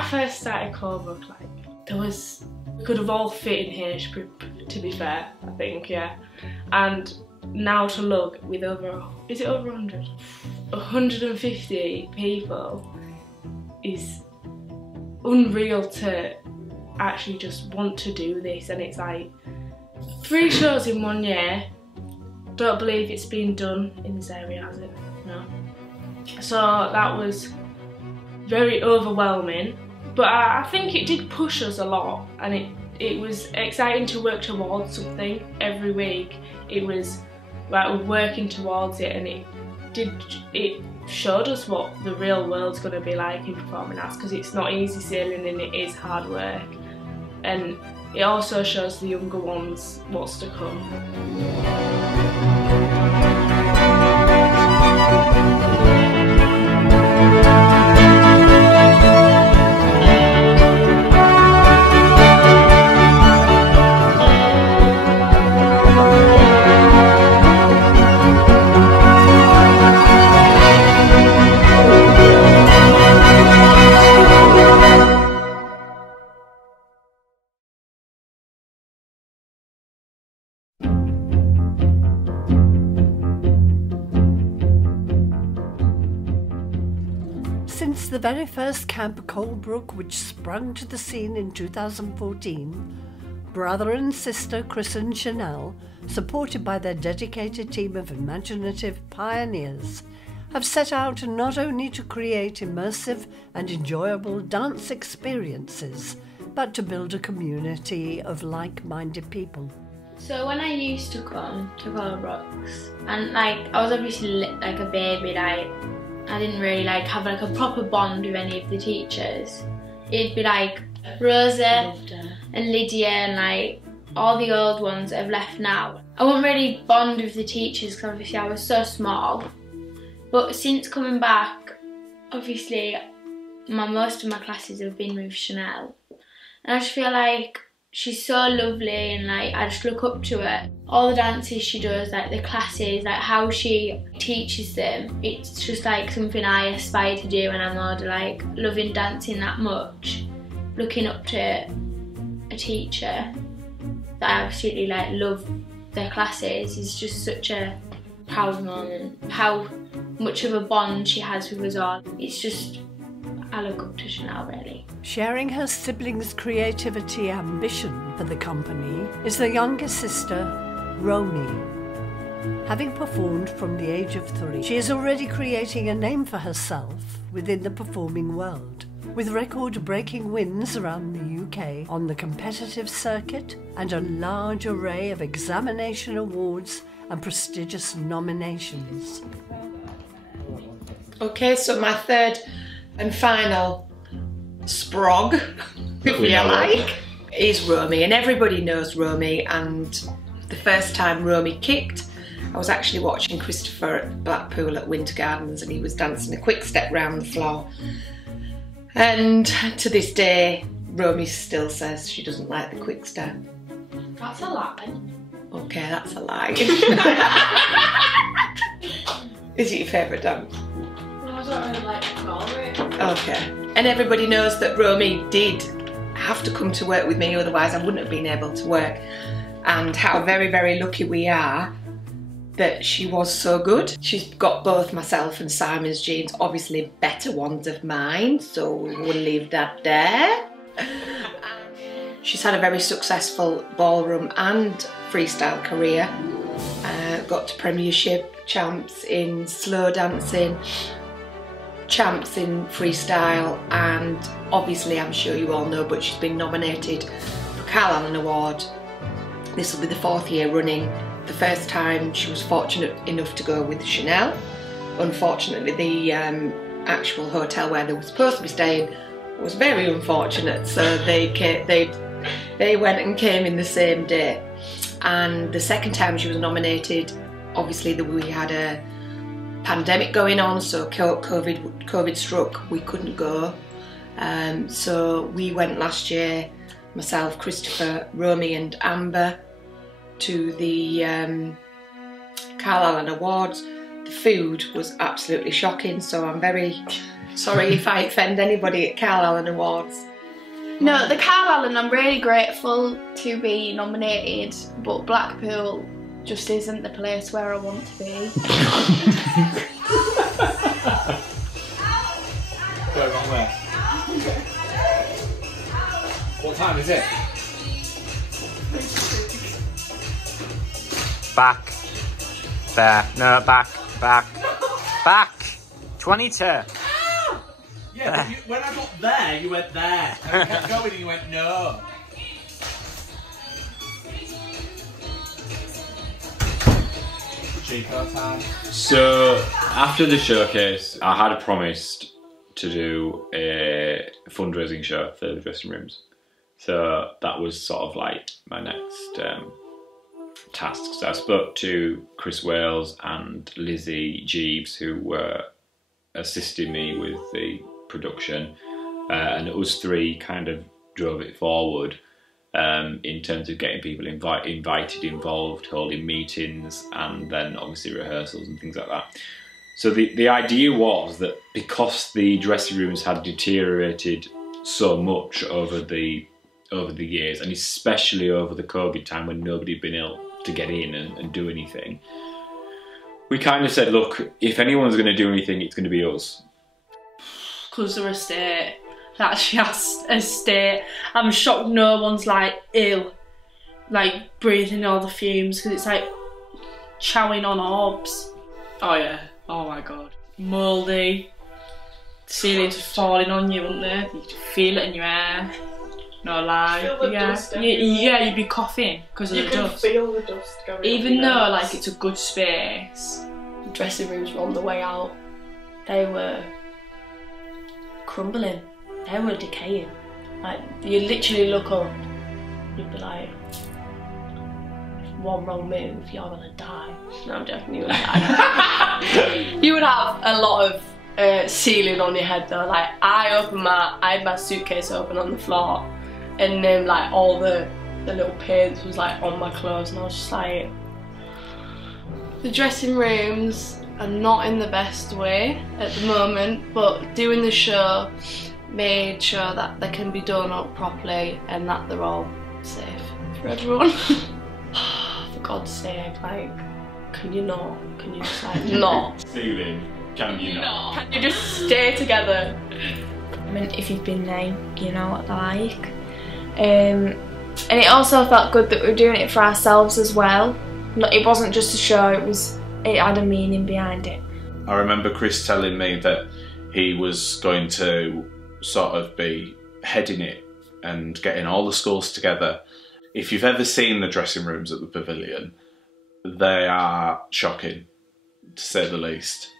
I first started Colebrooke, like, we could have all fit in here, to be fair, I think, yeah. And now to look with is it over 100? 150 people is unreal to actually just want to do this, and it's like 3 shows in 1 year. Don't believe it's been done in this area, has it? No. So that was very overwhelming, but I think it did push us a lot, and it was exciting to work towards something every week. It was like we're working towards it, and it showed us what the real world's going to be like in performing arts, because it's not easy sailing and it is hard work, and it also shows the younger ones what's to come. Since the very first Camp Colebrooke, which sprung to the scene in 2014, brother and sister Chris and Chanel, supported by their dedicated team of imaginative pioneers, have set out not only to create immersive and enjoyable dance experiences, but to build a community of like-minded people. So when I used to come to Colebrookes, and like I was obviously like a baby, like I didn't really like have like a proper bond with any of the teachers. It'd be like Rosa and Lydia and like all the old ones that have left now. I wouldn't really bond with the teachers because obviously I was so small. But since coming back, obviously most of my classes have been with Chanel. And I just feel like she's so lovely, and like I just look up to her. All the dances she does, like the classes, like how she teaches them, it's just like something I aspire to do, and I'm older, like loving dancing that much, looking up to a teacher that I absolutely like love their classes is just such a proud moment. How much of a bond she has with us all. It's just, I look up to Chanel really. Sharing her siblings' creativity ambition for the company is the younger sister, Romy. Having performed from the age of 3, she is already creating a name for herself within the performing world, with record-breaking wins around the UK on the competitive circuit and a large array of examination awards and prestigious nominations. Okay, so my third and final sprog, if you like, is Romy, and everybody knows Romy. And the first time Romy kicked, I was actually watching Christopher at Blackpool at Winter Gardens, and he was dancing a quick step round the floor. And to this day, Romy still says she doesn't like the quick step. That's a lie. Okay, that's a lie. Is it your favourite dance? No, I don't really like to call it. Okay. And everybody knows that Romy did have to come to work with me, otherwise I wouldn't have been able to work. And how very, very lucky we are that she was so good. She's got both myself and Simon's genes, obviously better ones of mine, so we'll leave that there. She's had a very successful ballroom and freestyle career. Got to premiership, champs in slow dancing, champs in freestyle, and obviously I'm sure you all know, but she's been nominated for Carl Award. This will be the 4th year running. The first time she was fortunate enough to go with Chanel. Unfortunately, the actual hotel where they were supposed to be staying was very unfortunate, so they went and came in the same day. And the second time she was nominated, obviously we had a pandemic going on, so COVID struck, we couldn't go. So we went last year, myself, Christopher, Romy and Amber, to the Carlisle Awards. The food was absolutely shocking, so I'm very Sorry if I offend anybody at Carl Allen Awards. No, the Carl Allen, I'm really grateful to be nominated, but Blackpool just isn't the place where I want to be. Go wrong way. What time is it? Back. There. No, back. 22. Yeah, but when I got there, you went there. And I kept going and you went, no. Chico time. So, after the showcase, I had promised to do a fundraising show for the dressing rooms. So, that was sort of like my next task. So, I spoke to Chris Wales and Lizzie Jeeves, who were assisting me with the production, and us three kind of drove it forward in terms of getting people invited, involved, holding meetings, and then obviously rehearsals and things like that. So the idea was that because the dressing rooms had deteriorated so much over the years, and especially over the COVID time when nobody had been able to get in and do anything, we kind of said, look, if anyone's going to do anything, it's going to be us. Because they're a state. That's just a state. I'm shocked no one's like ill, like breathing all the fumes, because it's like chowing on orbs. Oh yeah, oh my god. Mouldy. Ceilings are falling on you, wouldn't they? You could feel it in your hair. No lie. Feel the dust yeah, you'd be coughing because of the dust. You can feel the dust going. Even though like it's a good space. The dressing rooms were on the way out. They were crumbling. They were decaying. Like, you literally look up, you'd be like, one wrong move, you're gonna die. No, I'm joking, you would die. You would have a lot of ceiling on your head though. Like, I had my suitcase open on the floor, and then like all the little paints was like on my clothes, and I was just like, the dressing rooms are not in the best way at the moment, but doing the show made sure that they can be done up properly and that they're all safe for everyone. For God's sake, like, can you not? Can you just like not? Feeling, can you not? Can you just stay together? I mean, if you've been there, you know what they're like. And it also felt good that we were doing it for ourselves as well. It wasn't just a show, it had a meaning behind it. I remember Chris telling me that he was going to sort of be heading it and getting all the schools together. If you've ever seen the dressing rooms at the Pavilion, they are shocking, to say the least.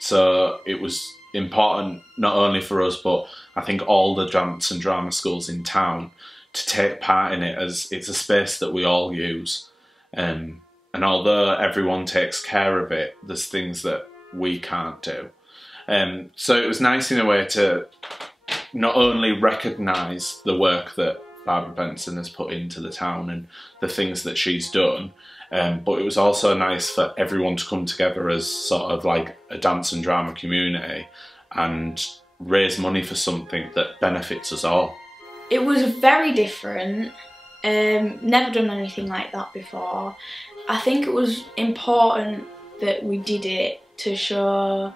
So it was important not only for us, but I think all the dance and drama schools in town to take part in it, as it's a space that we all use. And although everyone takes care of it, there's things that we can't do. So it was nice in a way to not only recognise the work that Barbara Benson has put into the town and the things that she's done, but it was also nice for everyone to come together as sort of like a dance and drama community and raise money for something that benefits us all. It was very different. Never done anything like that before. I think it was important that we did it to show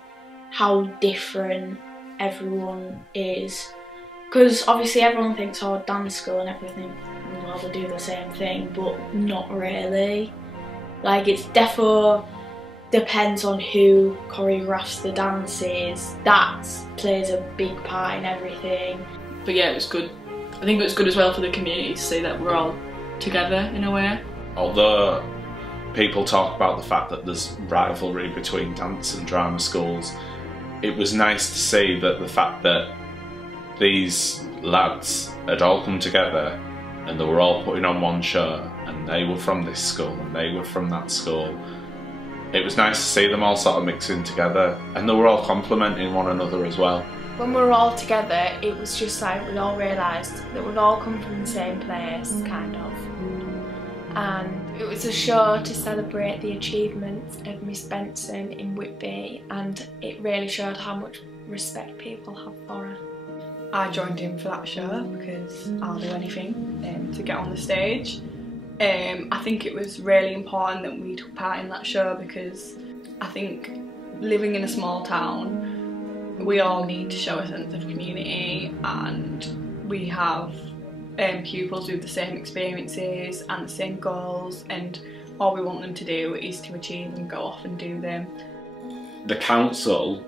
how different everyone is, because obviously everyone thinks, oh, dance school and everything, well, they do the same thing, but not really. Like, it's defo depends on who choreographs the dances. That plays a big part in everything. But yeah, it was good. I think it was good as well for the community to see that we're all together in a way. Although people talk about the fact that there's rivalry between dance and drama schools, it was nice to see that the fact that these lads had all come together and they were all putting on one show, and they were from this school and they were from that school. It was nice to see them all sort of mixing together, and they were all complimenting one another as well. When we were all together, it was just like we'd all realised that we'd all come from the same place, kind of. And it was a show to celebrate the achievements of Miss Benson in Whitby, and it really showed how much respect people have for her. I joined in for that show because I'll do anything to get on the stage. I think it was really important that we took part in that show because I think living in a small town, we all need to show a sense of community, and we have pupils with the same experiences and the same goals, and all we want them to do is to achieve and go off and do them. The council,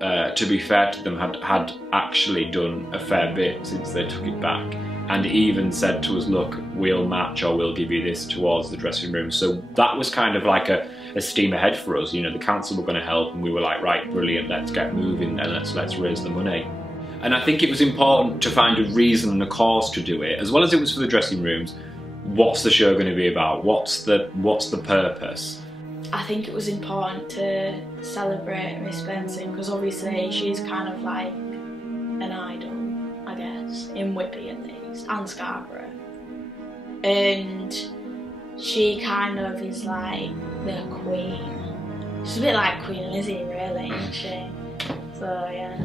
to be fair to them, had actually done a fair bit since they took it back, and even said to us, look, we'll match or we'll give you this towards the dressing room. So that was kind of like a steam ahead for us. You know, the council were going to help, and we were like, right, brilliant, let's get moving then, let's raise the money. And I think it was important to find a reason and a cause to do it, as well as it was for the dressing rooms. What's the show going to be about? What's the purpose? I think it was important to celebrate Miss Benson because obviously she's kind of like an idol, I guess, in Whitby at least, and Scarborough. And she kind of is like the queen. She's a bit like Queen Lizzie, really, isn't she? So, yeah.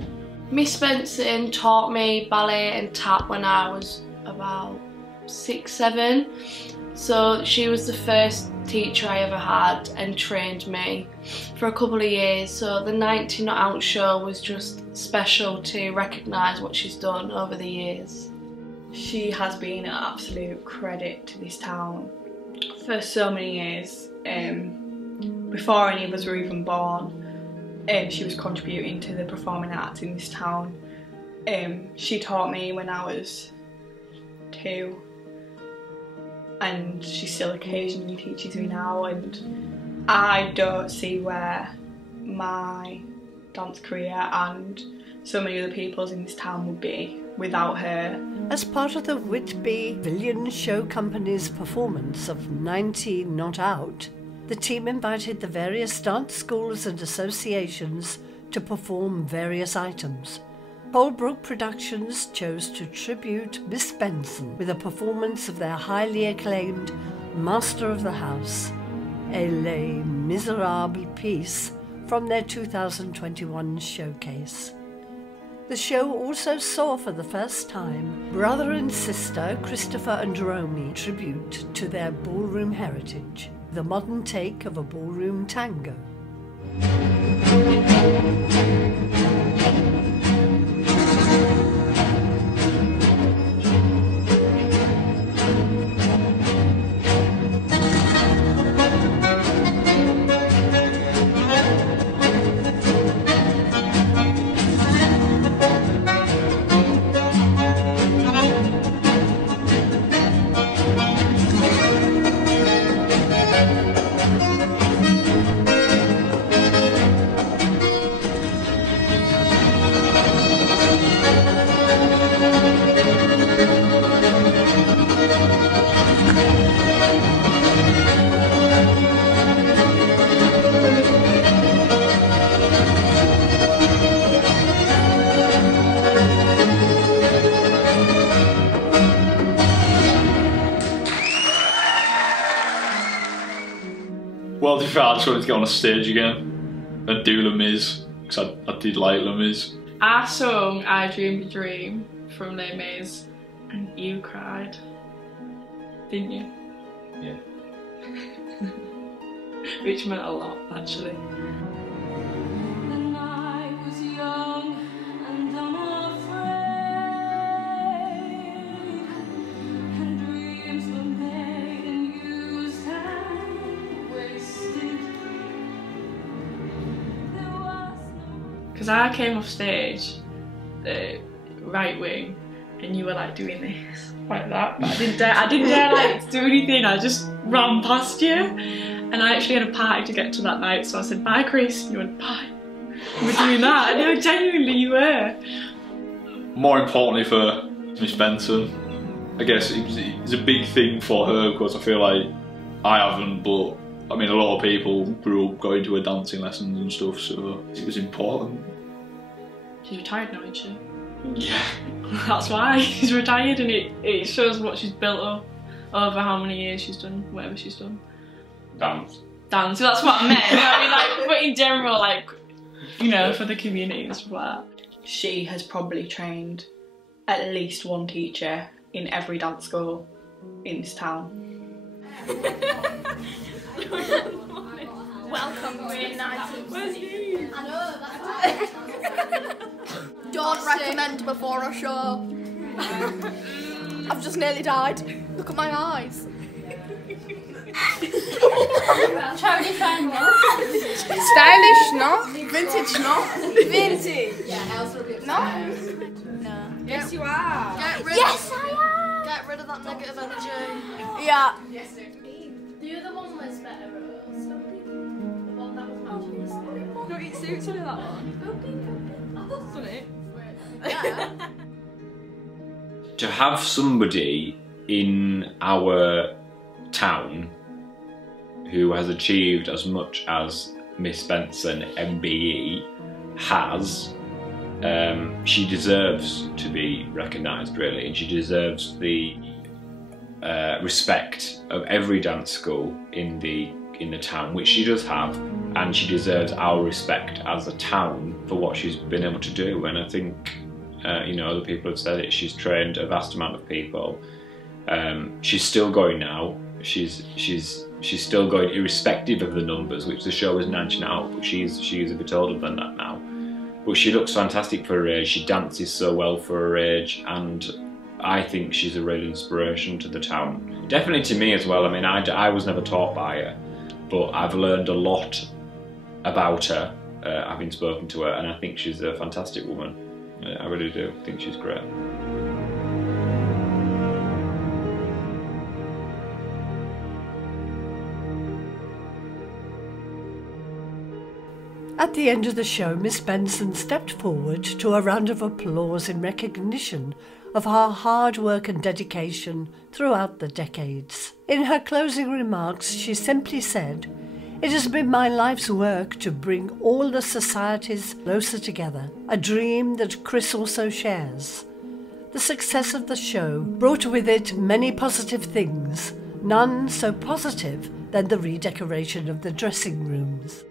Miss Benson taught me ballet and tap when I was about 6, 7. So she was the first teacher I ever had and trained me for a couple of years. So the 90 Not Out show was just special to recognise what she's done over the years. She has been an absolute credit to this town for so many years. Before any of us were even born, she was contributing to the performing arts in this town. She taught me when I was 2. And she still occasionally teaches me now, and I don't see where my dance career and so many other people's in this town would be without her. As part of the Whitby Pavilion Show Company's performance of 90 Not Out, the team invited the various dance schools and associations to perform various items. Colebrooke Productions chose to tribute Miss Benson with a performance of their highly acclaimed Master of the House, a Les Miserables piece from their 2021 showcase. The show also saw for the first time brother and sister Christopher and Romy tribute to their ballroom heritage, the modern take of a ballroom tango. Well, to be fair, I just wanted to get on a stage again and do Les Mis, because I did like Les Mis. I sung I Dreamed a Dream from Les Mis and you cried, didn't you? Yeah. Which meant a lot, actually. Because I came off stage, the right wing, and you were like doing this, like that, but I didn't dare like do anything, I just ran past you, and I actually had a party to get to that night, so I said, bye Chris, and you went, bye. You were doing that, and no, genuinely you were. More importantly for Miss Benson, I guess it's a big thing for her, because I feel like I haven't, but I mean, a lot of people grew up going to her dancing lessons and stuff, so it was important. She's retired now, isn't she? Yeah. That's why, she's retired, and it shows what she's built up over how many years she's done, whatever she's done. Dance. Dance, that's what I meant. I mean, like, but in general, like, you know, for the community and stuff like that. She has probably trained at least one teacher in every dance school in this town. Welcome, really nice. I know, that's Don't recommend before a show. I've just nearly died. Look at my eyes. Charity fan, no? Stylish, no? Vintage, no? Vintage. No? No. Yes, you are. Yes, I am. Get rid of that negative energy. Yeah. The other one was better, Rose. The one that was not. No, it suits you, that one. Doesn't it? Yeah. To have somebody in our town who has achieved as much as Miss Benson MBE has, she deserves to be recognised, really, and she deserves the respect of every dance school in the town, which she does have, and she deserves our respect as a town for what she's been able to do. And I think, you know, other people have said it, she's trained a vast amount of people. She's still going now. She's still going irrespective of the numbers, which the show is nudging out, but she's a bit older than that now. But she looks fantastic for her age, she dances so well for her age, and I think she's a real inspiration to the town. Definitely to me as well. I mean, I was never taught by her, but I've learned a lot about her, having spoken to her, and I think she's a fantastic woman. I really do. I think she's great. At the end of the show, Miss Benson stepped forward to a round of applause in recognition of her hard work and dedication throughout the decades. In her closing remarks, she simply said, "It has been my life's work to bring all the societies closer together, a dream that Chris also shares. The success of the show brought with it many positive things, none so positive than the redecoration of the dressing rooms."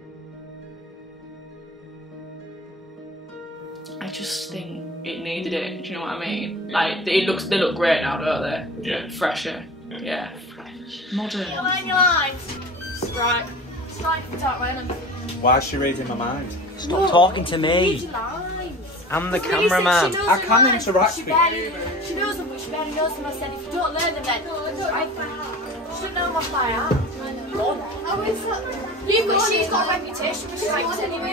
I just think it needed it, do you know what I mean? Like, they look great now, don't they? Yeah. Fresher. Yeah. Fresh. Modern. You learn your lines. Strike. Strike if you don't learn them. Why is she reading my mind? Stop talking to me. Read your lines. I'm the cameraman. I can interact with you. She knows them, but she barely knows them. I said, if you don't learn them, then strike. She shouldn't know them off by heart. She's got a reputation for strikes anyway.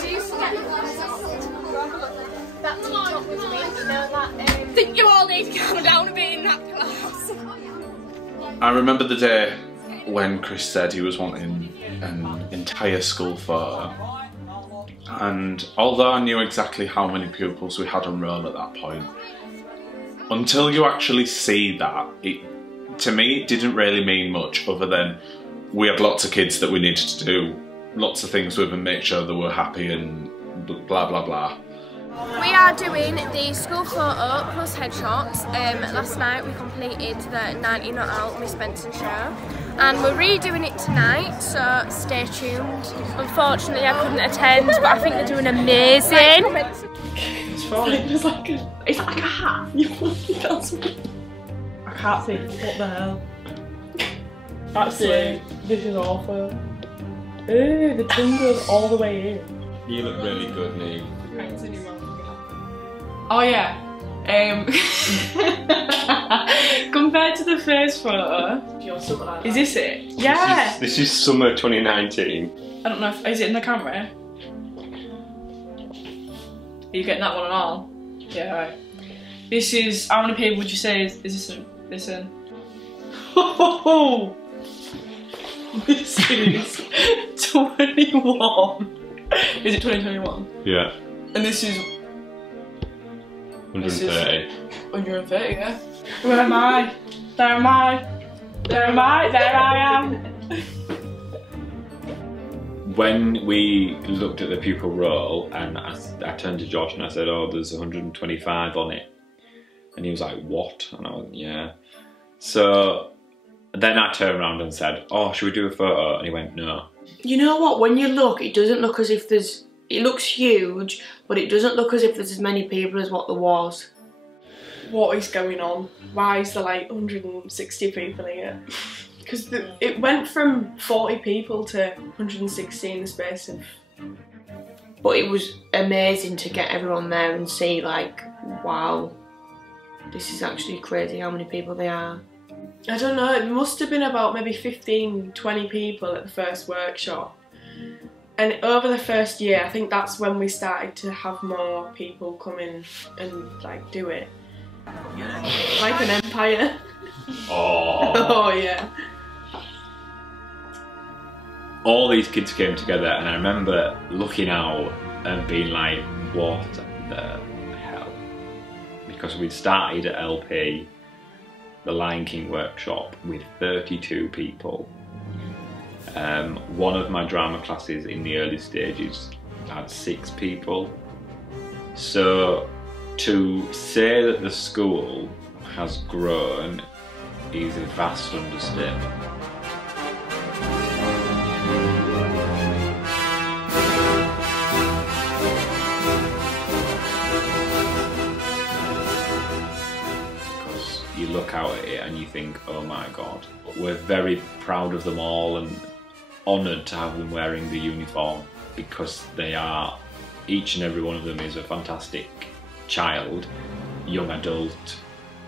She used to get that's the talk with me, you know that. I think you all need to calm down a bit in that class. I remember the day when Chris said he was wanting an entire school photo, and although I knew exactly how many pupils we had on roll at that point, until you actually see that, to me, it didn't really mean much other than we had lots of kids that we needed to do lots of things with and make sure they were happy and blah blah blah. We are doing the school photo plus headshots. Last night we completed the 90 Not Out Miss Benson show, and we're redoing it tonight, so stay tuned. Unfortunately I couldn't attend, but I think they're doing amazing. It's fine. It's like a hat. You can't see. I can't see. What the hell? Actually, this is awful. Ooh, the tongue goes all the way in. You look really good, Neve. Oh yeah. Compared to the first photo, is this it? Yeah. This is summer 2019. I don't know if is it in the camera. Are you getting that one and all? Yeah. Right. This is how many people would you say is this in? This in? Oh. This is 21. Is it 2021? Yeah. And this is 130. 130, yeah. Where am I? There am I. There am I. There I am. When we looked at the pupil roll, and I turned to Josh and I said, "Oh, there's 125 on it," and he was like, "What?" And I went, "Yeah." So then I turned around and said, "Oh, should we do a photo?" And he went, "No." You know what, when you look, it doesn't look as if there's... It looks huge, but it doesn't look as if there's as many people as what there was. What is going on? Why is there like 160 people here? Because it went from 40 people to 160 in the space of... But it was amazing to get everyone there and see, like, wow, this is actually crazy how many people they are. I don't know, it must have been about maybe 15, 20 people at the first workshop. And over the first year, I think that's when we started to have more people come in and like do it. Like an empire. Oh. Oh yeah. All these kids came together, and I remember looking out and being like, what the hell? Because we'd started at LP, the Lion King workshop, with 32 people. One of my drama classes in the early stages had 6 people. So to say that the school has grown is a vast understatement. Because you look out at it and you think, oh my god. But we're very proud of them all and honoured to have them wearing the uniform, because they are, each and every one of them is a fantastic child, young adult,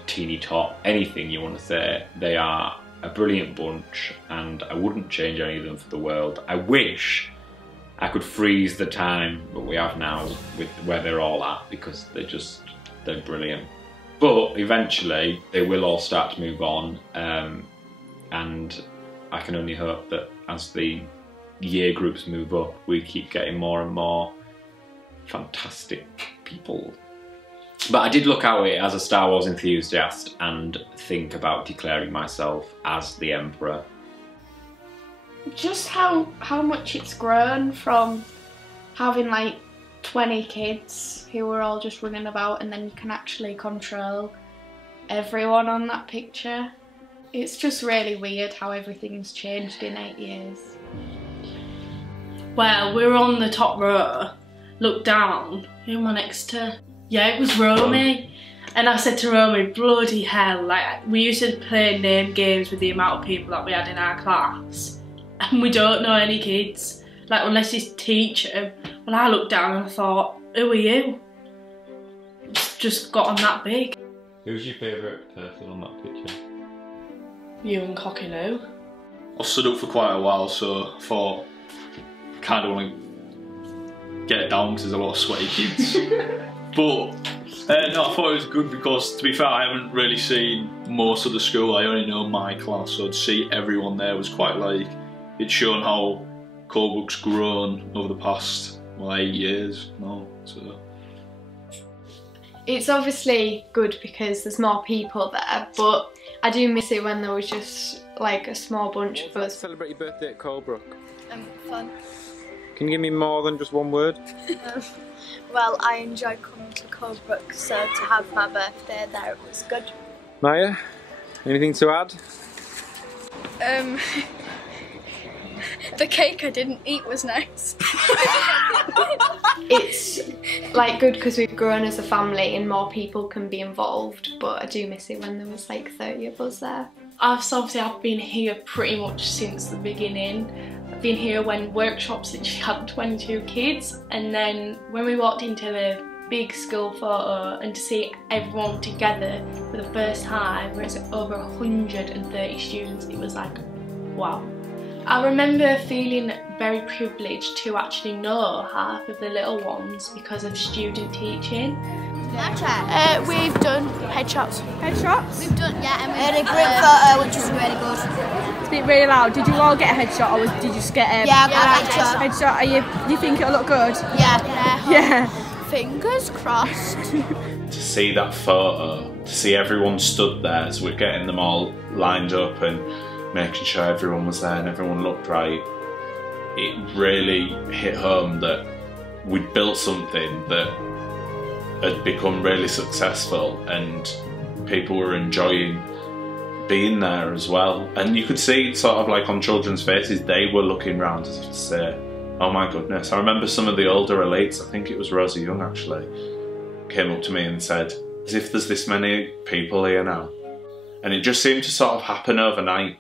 teeny tot, anything you want to say. They are a brilliant bunch, and I wouldn't change any of them for the world. I wish I could freeze the time that we have now with where they're all at, because they're brilliant. But eventually they will all start to move on, and I can only hope that as the year groups move up, we keep getting more and more fantastic people. But I did look at it as a Star Wars enthusiast and think about declaring myself as the Emperor. Just how much it's grown from having like 20 kids who were all just running about, and then you can actually control everyone on that picture. It's just really weird how everything's changed in 8 years. Well, we were on the top row, looked down, who am I next to? Yeah, it was Romy. And I said to Romy, bloody hell, like, we used to play name games with the amount of people that we had in our class, and we don't know any kids, like, unless you teach them. Well, I looked down and I thought, who are you? It's just gotten that big. Who's your favourite person on that picture? You and Cocky Lou. I stood up for quite a while, so I thought I kind of want to get it down because there's a lot of sweaty kids. But no, I thought it was good because, to be fair, I haven't really seen most of the school. I only know my class, so to see everyone there was quite like, it's shown how Colebrooke's grown over the past 8 years now. So it's obviously good because there's more people there, but I do miss it when there was just like a small bunch of us. Celebrate your birthday at Colebrooke. Fun. Can you give me more than just one word? Well, I enjoyed coming to Colebrooke, so to have my birthday there, it was good. Maya, anything to add? The cake I didn't eat was nice. It's like good because we've grown as a family and more people can be involved, but I do miss it when there was like 30 of us there. I've been here pretty much since the beginning. I've been here when workshops literally had 22 kids, and then when we walked into the big school photo and to see everyone together for the first time, where it's over 130 students, it was like, wow. I remember feeling very privileged to actually know half of the little ones because of student teaching. We've done headshots. Headshots? We've done, yeah, and we had a group photo which was really good. Speak really loud. Did you all get a headshot, or did you just get a... Yeah, I got a headshot. Headshot, you think it'll look good? Yeah. Yeah. Fingers crossed. To see that photo, to see everyone stood there as we're getting them all lined up and making sure everyone was there and everyone looked right, it really hit home that we'd built something that had become really successful and people were enjoying being there as well. And you could see sort of like on children's faces, they were looking round as if to say, oh my goodness. I remember some of the older elites, I think it was Rosie Young actually, came up to me and said, as if there's this many people here now. And it just seemed to sort of happen overnight.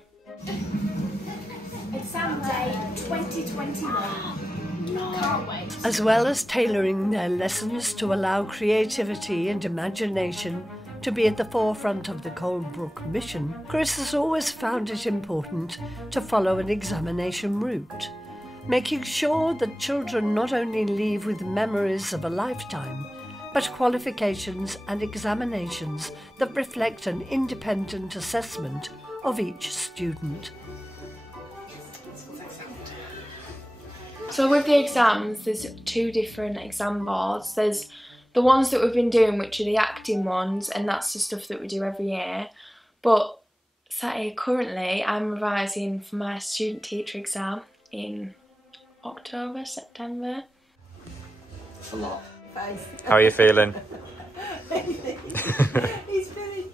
Exam day 2021. Can't wait. As well as tailoring their lessons to allow creativity and imagination to be at the forefront of the Colebrooke mission, Chris has always found it important to follow an examination route, making sure that children not only leave with memories of a lifetime, but qualifications and examinations that reflect an independent assessment of each student. So with the exams, there's 2 different exam boards. There's the ones that we've been doing, which are the acting ones, and that's the stuff that we do every year. But currently, I'm revising for my student teacher exam in October, September. That's a lot. How are you feeling? He's feeling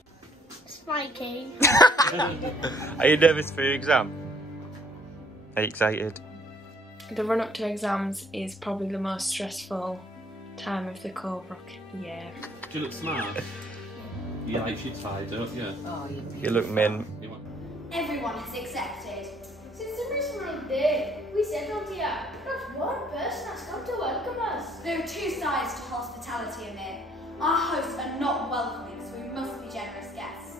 spiky. Are you nervous for your exam? Are you excited? The run up to exams is probably the most stressful time of the Colebrooke year. Do you look smart? You like your tie, don't you? Oh, You look mint. everyone has accepted. Since the first my day, we settled here. Not one person has come to welcome us. There are 2 sides to hospitality, Amir. Our hosts are not welcoming, so we must be generous guests.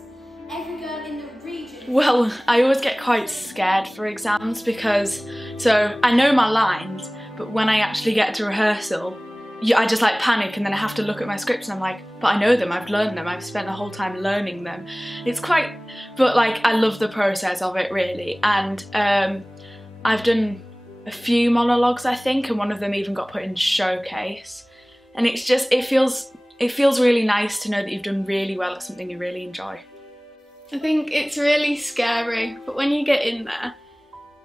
Every girl in the region... Well, I always get quite scared for exams because, so I know my lines, but when I actually get to rehearsal, I just like panic and then I have to look at my scripts and I'm like, but I know them, I've learned them, I've spent the whole time learning them. It's quite, but like I love the process of it really. And I've done a few monologues I think, and one of them even got put in showcase. And it's just, it feels really nice to know that you've done really well at something you really enjoy. I think it's really scary, but when you get in there,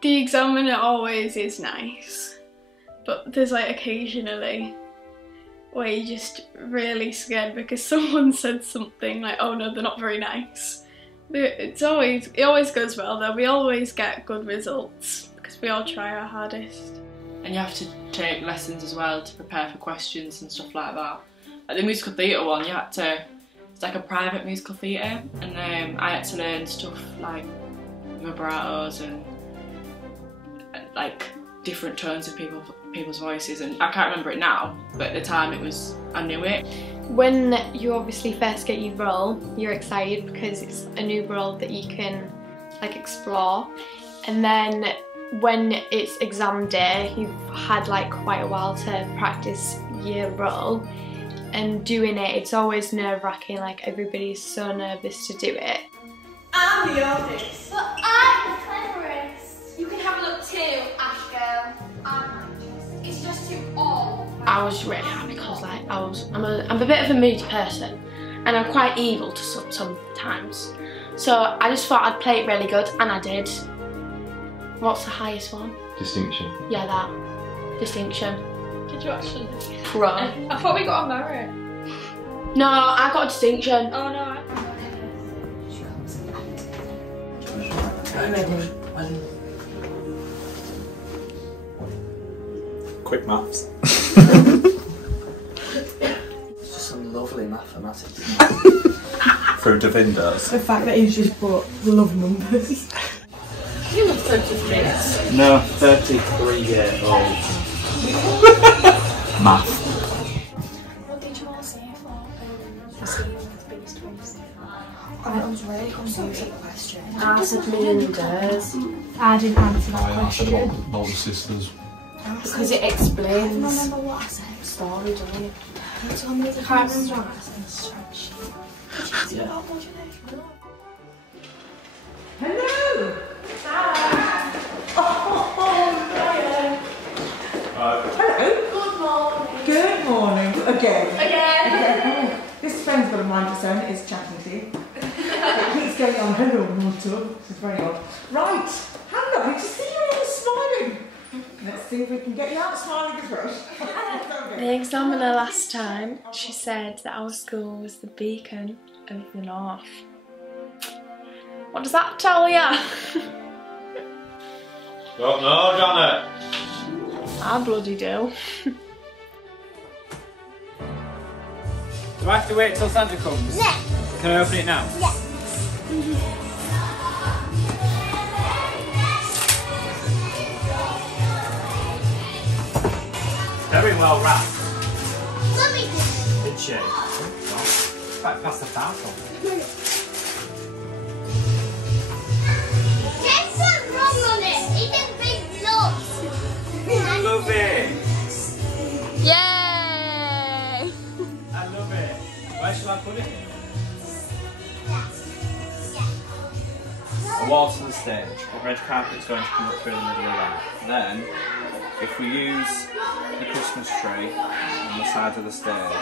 the examiner always is nice. But there's like occasionally where you're just really scared because someone said something like, oh no, they're not very nice. It always goes well though. We always get good results because we all try our hardest. And you have to take lessons as well to prepare for questions and stuff like that. At the musical theatre one, you had to, it's like a private musical theatre, and I had to learn stuff like vibratos and like different tones of people's voices, and I can't remember it now, but at the time I knew it. When you obviously first get your role, you're excited because it's a new role that you can like explore, and then when it's exam day, you've had like quite a while to practice your role, and doing it, it's always nerve-wracking, like everybody's so nervous to do it. I'm the oldest. But I'm the cleverest. You can have a look too, Ash girl. It's just too old. I was really happy because like I'm a bit of a moody person, and I'm quite evil to sometimes. So I just thought I'd play it really good, and I did. What's the highest one? Distinction. Yeah, that. Distinction. Did you actually? Pro. I thought we got a merit. No, I got a distinction. Oh no. Quick maths. It's just some lovely mathematics. Through Davinder's. The fact that he's just brought the love numbers. You love 33. No, 33 years old. Math. What did you all say for seeing with the biggest twins? I was really confused at the question. I said Meanders. I didn't answer that I said question. about older sisters. Because it explains. I don't remember what I said. Story, don't you? You told me the Can't difference. remember. I said spreadsheet. Did you not know your name? Hello! Hello. Good morning. Again. This phone's got a mind of its own. It's chatting to you. It keeps going on. Hello, Mortal. This is very odd. Right. How lovely to see you all smiling. Let's see if we can get you out smiling as well. The examiner last time, she said that our school was the beacon of the north. What does that tell ya? Don't know, Janet. I bloody do. Do I have to wait till Santa comes? Yeah. Can I open it now? Yeah. Very well wrapped. Mummy did. Did she? Quite past the parcel. There's something wrong on it. It didn't big lots. I love it. Yay! I love it. Where shall I put it? A wall to the stage. The red carpet's going to come up through the middle of that. Then, if we use the Christmas tree on the side of the stage,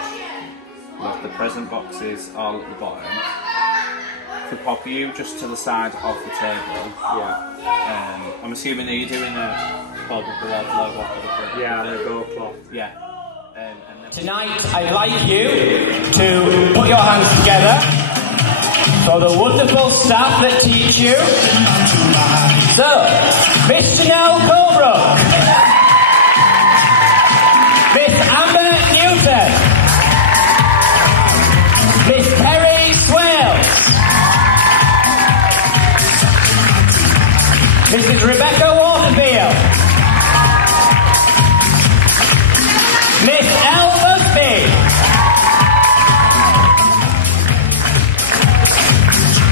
we'll have the present boxes all at the bottom. To pop you just to the side of the table. Yeah. I'm assuming that you're doing a Colebrooke Awards logo for the front. Yeah, the gold cloth. Yeah. And then Tonight, I'd like you to put your hands together for the wonderful staff that teach you. So, Mr. Noel Colebrooke, Miss Amber Newton, Miss Perry Swales, Mrs. Rebecca Waterfield, Miss L. Busby,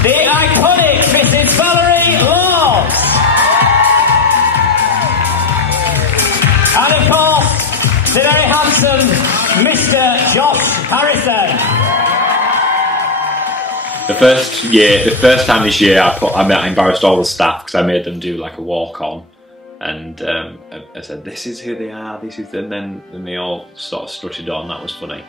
the iconic Mrs. Valerie Laws, and of course, the very handsome Mr. Josh Harrison. The first time this year, I embarrassed all the staff because I made them do like a walk on, and I said, "This is who they are. This is," and then they all sort of strutted on. That was funny.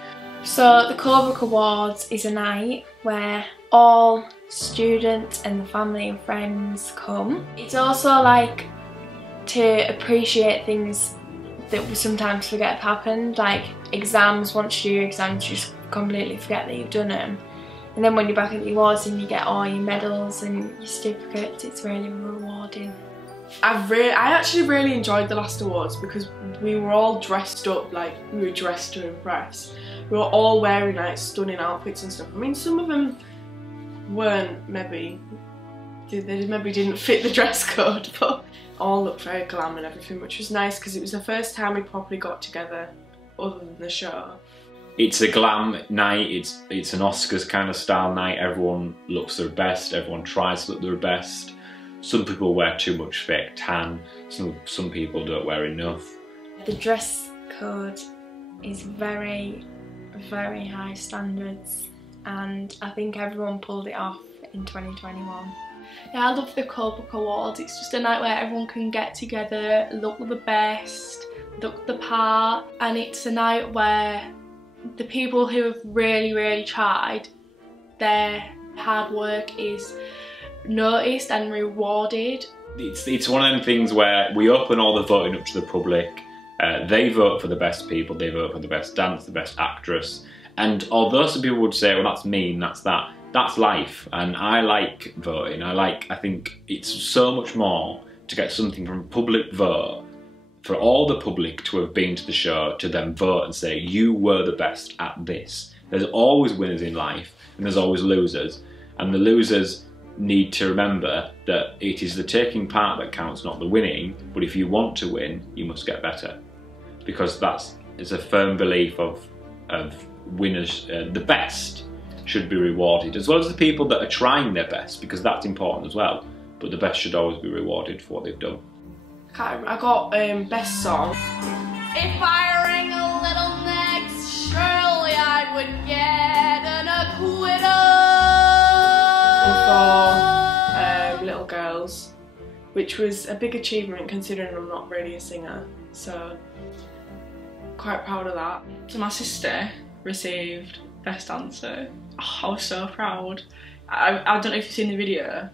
So the Colebrooke Awards is a night where all students and the family and friends come. It's also like to appreciate things that we sometimes forget have happened, like exams. Once you do your exams, you just completely forget that you've done them. And then when you're back at the awards and you get all your medals and your certificates, it's really rewarding. I actually really enjoyed the last awards because we were all dressed up, like we were dressed to impress. We were all wearing like stunning outfits and stuff. I mean, some of them weren't they maybe didn't fit the dress code, but all looked very glam and everything, which was nice because it was the first time we properly got together other than the show. It's a glam night, it's an Oscars kind of style night. Everyone looks their best, everyone tries to look their best. Some people wear too much fake tan, some people don't wear enough. The dress code is very, very high standards, and I think everyone pulled it off in 2021. Yeah, I love the Colebrooke Awards. It's just a night where everyone can get together, look the best, look the part, and it's a night where the people who have really, really tried, their hard work is noticed and rewarded. It's one of them things where we open all the voting up to the public. They vote for the best people, they vote for the best dance, the best actress. And although some people would say, well, that's mean, that's life. And I like voting. I think it's so much more to get something from public vote, for all the public to have been to the show, to then vote and say, you were the best at this. There's always winners in life, and there's always losers. And the losers need to remember that it is the taking part that counts, not the winning. But if you want to win, you must get better. Because it's a firm belief of winners, the best should be rewarded, as well as the people that are trying their best, because that's important as well. But the best should always be rewarded for what they've done. I got best song. If I rang a little next, surely I would get an acquittal. For Little Girls, which was a big achievement considering I'm not really a singer, so quite proud of that. So my sister received Best Dancer. Oh, I was so proud. I don't know if you've seen the video,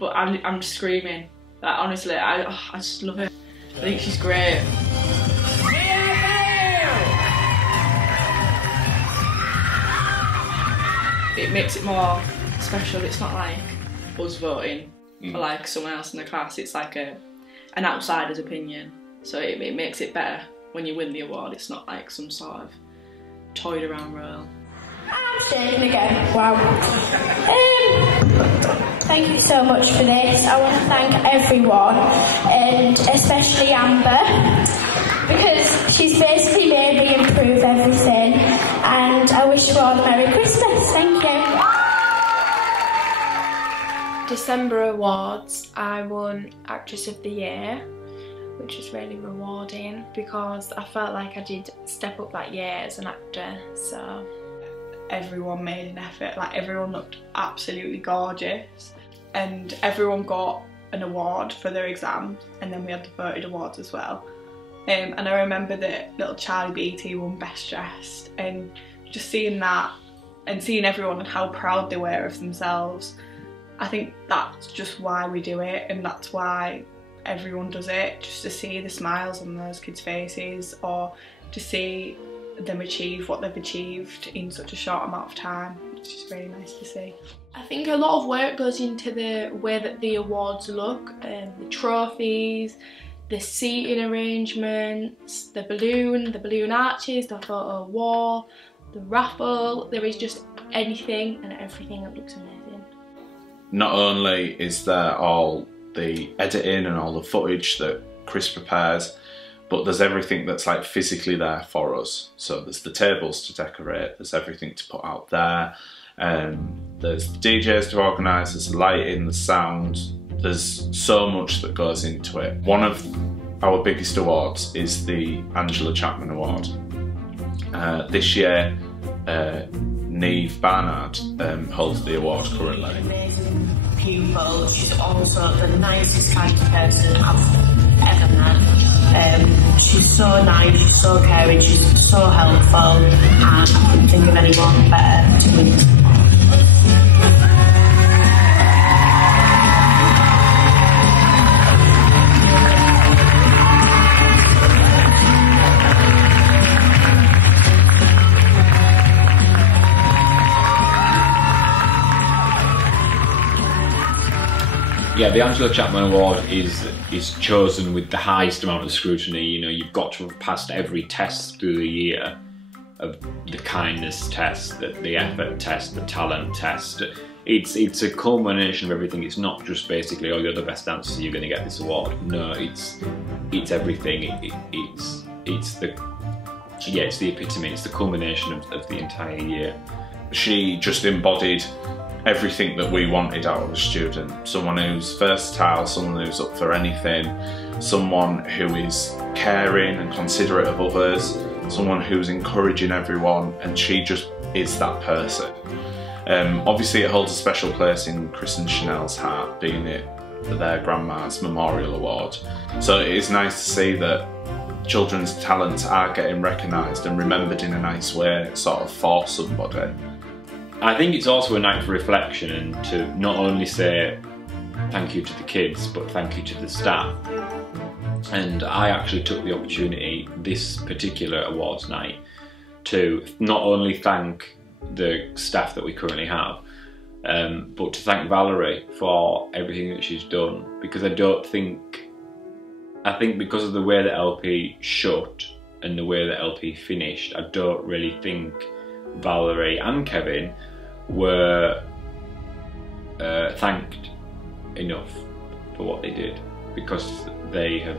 but I'm screaming. Like, honestly, I just love it. I think she's great. It makes it more special. It's not like us voting for like someone else in the class. It's like an outsider's opinion, so it makes it better when you win the award. It's not like some sort of toyed around role. I'm shaking again. Wow. Thank you so much for this. I want to thank everyone, and especially Amber, because she's basically made me improve everything, and I wish you all a Merry Christmas. Thank you. December Awards, I won Actress of the Year, which was really rewarding because I felt like I did step up that year as an actor. So everyone made an effort, like everyone looked absolutely gorgeous, and everyone got an award for their exams, and then we had the voted awards as well. And I remember that little Charlie Beatty won Best Dressed, and just seeing that and seeing everyone and how proud they were of themselves, I think that's just why we do it, and that's why everyone does it, just to see the smiles on those kids' faces, or to see them achieve what they've achieved in such a short amount of time. It's just really nice to see. I think a lot of work goes into the way that the awards look, the trophies, the seating arrangements, the balloon arches, the photo wall, the raffle. There is just anything and everything that looks amazing. Not only is there all the editing and all the footage that Chris prepares, but there's everything that's like physically there for us. So there's the tables to decorate, there's everything to put out there, there's the DJs to organise, there's the lighting, the sound, there's so much that goes into it. One of our biggest awards is the Angela Chapman Award. This year, Neve Barnard holds the award currently. Amazing pupil. She's also the nicest kind of person I've ever met. She's so nice, she's so caring, she's so helpful, and I couldn't think of anyone better to win. Yeah, the Angela Chapman Award is chosen with the highest amount of scrutiny. You know, you've got to have passed every test through the year, of the kindness test, the effort test, the talent test. It's a culmination of everything. It's not just basically, oh, you're the best dancer, so you're going to get this award. No, it's everything. It's the epitome. It's the culmination of the entire year. She just embodied everything that we wanted out of a student. Someone who's versatile, someone who's up for anything, someone who is caring and considerate of others, someone who's encouraging everyone, and she just is that person. Obviously it holds a special place in Chris and Chanel's heart, being it their grandma's memorial award. So it is nice to see that children's talents are getting recognised and remembered in a nice way, sort of for somebody. I think it's also a night for reflection, and to not only say thank you to the kids, but thank you to the staff. And I actually took the opportunity this particular awards night to not only thank the staff that we currently have, but to thank Valerie for everything that she's done, because I think because of the way that LP shut and the way that LP finished, I don't really think Valerie and Kevin were thanked enough for what they did, because they have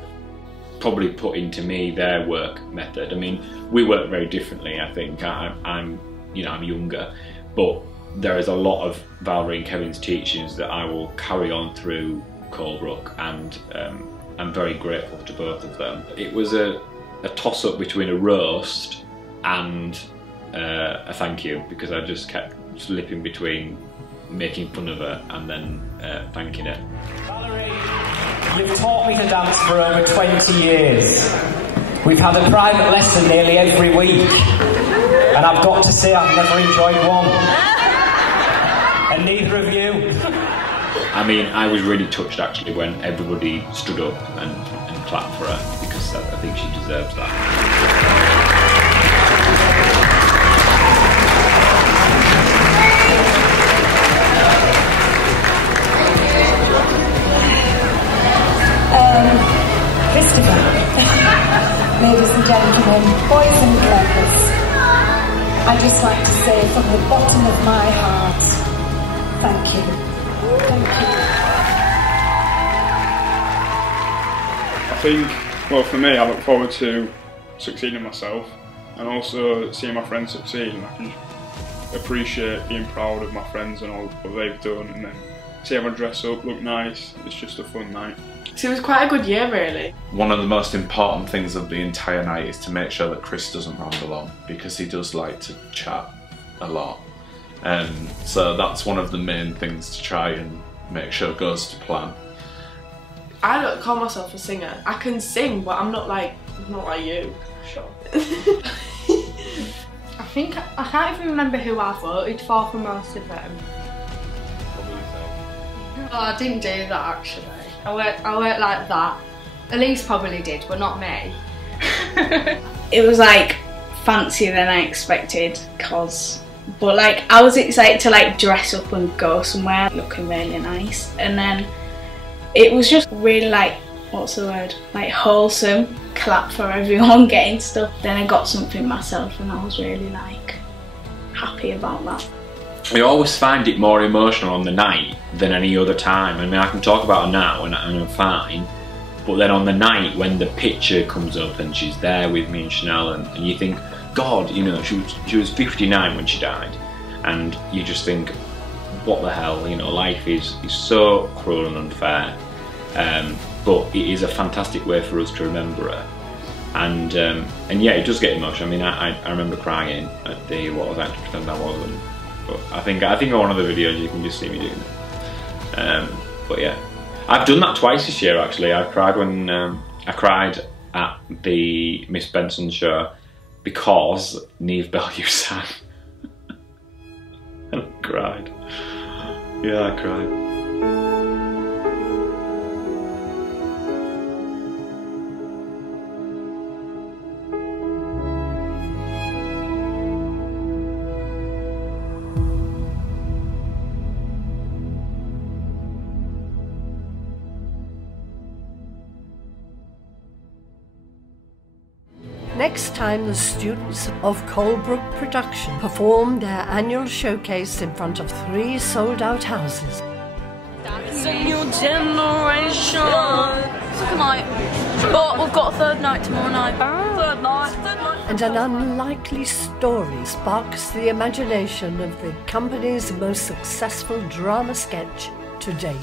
probably put into me their work method. I mean, we work very differently. I think I'm younger, but there is a lot of Valerie and Kevin's teachings that I will carry on through Colebrooke, and I'm very grateful to both of them. It was a toss-up between a roast and a thank you, because I just kept slipping between making fun of her and then thanking her. Valerie, you've taught me to dance for over 20 years. We've had a private lesson nearly every week, and I've got to say I've never enjoyed one. And neither of you. I mean, I was really touched actually when everybody stood up and clapped for her, because I think she deserves that. from the bottom of my heart, thank you. Thank you. I think, well, for me, I look forward to succeeding myself and also seeing my friends succeed, and I can appreciate being proud of my friends and all what they've done, and then see everyone dress up, look nice. It's just a fun night. So it was quite a good year, really. One of the most important things of the entire night is to make sure that Chris doesn't ramble on, because he does like to chat a lot. So that's one of the main things to try and make sure goes to plan. I don't call myself a singer. I can sing, but I'm not like you. Sure. I think I can't even remember who I voted for most of them. Oh, I didn't do that actually. I worked like that. Elise probably did, but not me. It was like fancier than I expected, but like I was excited to like dress up and go somewhere looking really nice, and then it was just really like, what's the word, like wholesome, clap for everyone getting stuff. Then I got something myself and I was really like happy about that. I always find it more emotional on the night than any other time. I mean, I can talk about her now and I'm fine, but then on the night when the picture comes up and she's there with me and Chanel, and you think, God, you know, she was 59 when she died, and you just think, what the hell, you know, life is so cruel and unfair, but it is a fantastic way for us to remember her. And yeah, it does get emotional. I mean, I remember crying at the What Was I to Pretend I Wasn't. But I think on one of the videos you can just see me doing it. But yeah, I've done that twice this year actually. I cried when I cried at the Miss Benson show because Niamh Bellew sang. And I cried. Yeah, I cried. Next time, the students of Colebrooke Productions perform their annual showcase in front of 3 sold-out houses. It's a new generation. Tonight. But we've got a third night tomorrow night. Third night. And an unlikely story sparks the imagination of the company's most successful drama sketch to date.